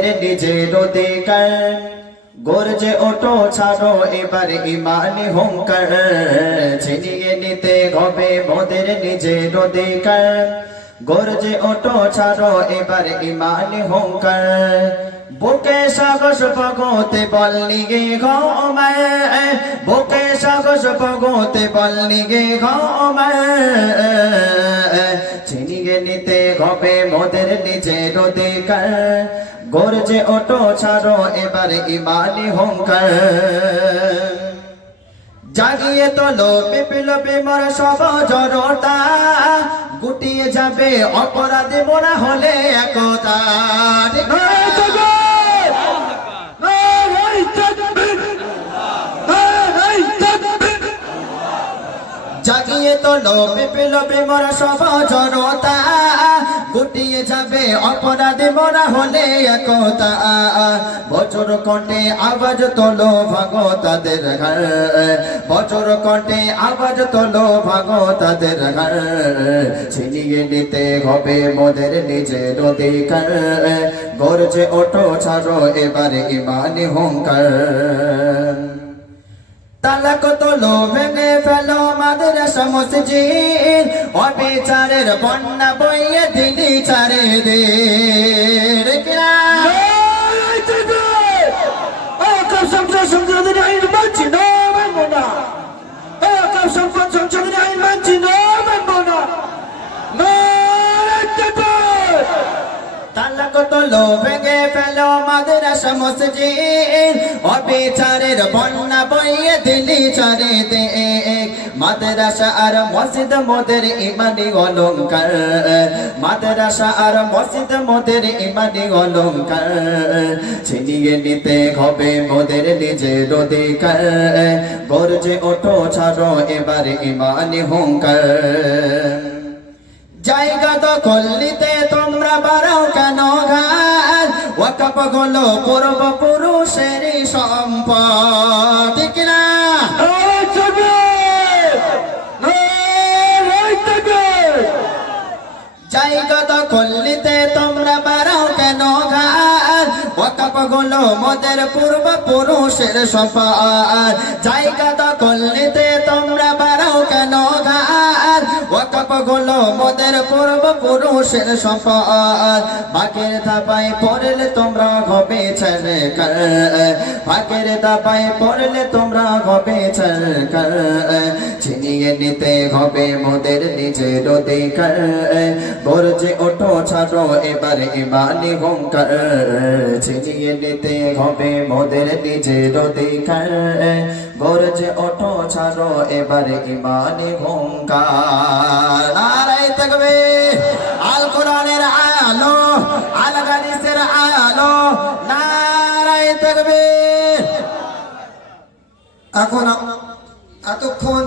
মোদের নিজের অধিকার গর্জে ওঠো ছাড়ো এবার ইমানি হুঙ্কার ছিনিয়ে নিতে হবে মোদের নিজের অধিকার গর্জে ওঠো ছাড়ো এবার ইমানি হুঙ্কার বুকে সাহস পগোতে বললি গে ঘুমায় বুকে সাহস পগোতে বললি গে ঘুমায় ছিনিয়ে নিতে হবে মোদের নিজের অধিকার গর্জে ওঠো ছাড়ো এবার ইমানি হুঙ্কার জাগিয়ে তোলো বিপ্লবী মোর সব জড়তা গুটিয়ে যাবে অপরাধী মোরা হলে একতা জাগিয়ে তোলো বিপ্লবী মোর সব জড়তা গুটিয়ে যাবে অপরাধী মোরা হলে একতা বজ্র কণ্ঠে আওয়াজ তোলো ভাগো তাদের ঘর বজ্র কণ্ঠে আওয়াজ তোলো ভাগো তাদের ঘর ছিনিয়ে নিতে হবে মোদের নিজের অধিকার গর্জে ওঠো ছাড়ো এবারে ইমানি হুঙ্কার তালাক তোলো ভেঙে ফেলো মাদ্রাসা মসজিদ অবিচারের বন্যা বইয়ে দিলি চারে দের সংসদের আইন মানছি না মানবো না সংসদের আইন মানছি না মানবো না তালাক তোলো ভেঙে ফেলো মাদ্রাসা মসজিদ অবিচারের বন্যা বইয়ে দিলি চারে দেখ মাদ্রাসা আর মসজিদ মোদের ইমানি অলংকার মাদ্রাসা আর মসজিদ মোদের ইমানি অলংকার ছিনিয়ে নিতে হবে মোদের নিজের অধিকার গর্জে ওঠো ছাড়ো এবারে ইমানি হুঙ্কার জায়গা দখল নিতে তোমরা বাড়াও কেন ঘাট ওয়াকফ হলো পূর্বপুরুষের সম্পদ কিনা জায়গা দখল নিতে তোমরা বাড়াও কেন ঘাট ওয়াকফ হলো মোদের পূর্বপুরুষের সম্পদ জায়গা দখল নিতে তোমরা বাড়াও কেন ঘাট ওয়াকফ হলো মোদের পূর্বপুরুষের সম্পদ ভাগের দাবায় পড়লে তোমরা হবে ছারকার ভাগের দাবায় পড়লে তোমরা হবে ছারকার ছিনিয়ে নিতে হবে মোদের নিজের অধিকার গর্জে ওঠো ছাড়ো এবারে ইমানি হুঙ্কার ছিনিয়ে নিতে হবে মোদের নিজের অধিকার গর্জে ওঠো ছাড়ো এবারে ইমানি হুঙ্কার নারায়ে তাকবীর আল কোরআনের আলো আল হাদিসের আলো নারায়ে তাকবীর এখন এতক্ষণ